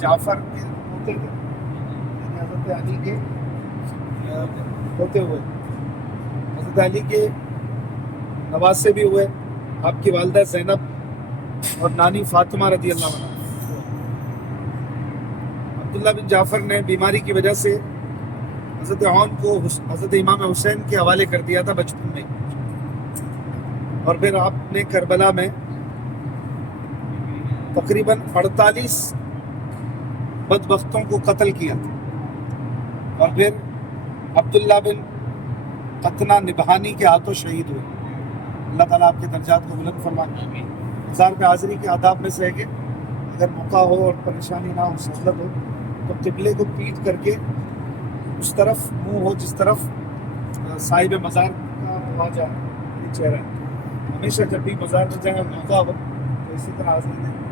जाफ़र के होते थे, यानी हज़रत अली के होते हुए हज़रत अली के नवासे भी हुए, आपकी वालिदा ज़ैनब और नानी फ़ातिमा रज़ी अल्लाह अन्हा। अब्दुल्ला बिन जाफ़र ने बीमारी की वजह से हज़रत औन को हज़रत इमाम हुसैन के हवाले कर दिया था बचपन में, और फिर आपने करबला में तकरीबन 48 बदबख्तों को कत्ल किया, और फिर अब्दुल्ला बिन कतना निबहानी के हाथों शहीद हुए। अल्लाह ताला आपके दर्जात को बुलंद फरमाए। मज़ार पे हाज़िरी के आदाब में से है कि अगर मौका हो और परेशानी ना हो, सहूलत हो, तो किबले को पीट करके उस तरफ मुंह हो जिस तरफ साहिब मज़ार का तवाजा है, चेहरा है। हमेशा जब भी मज़ार में जाए और मौका हो तो इसी तरह हाज़िरी दें।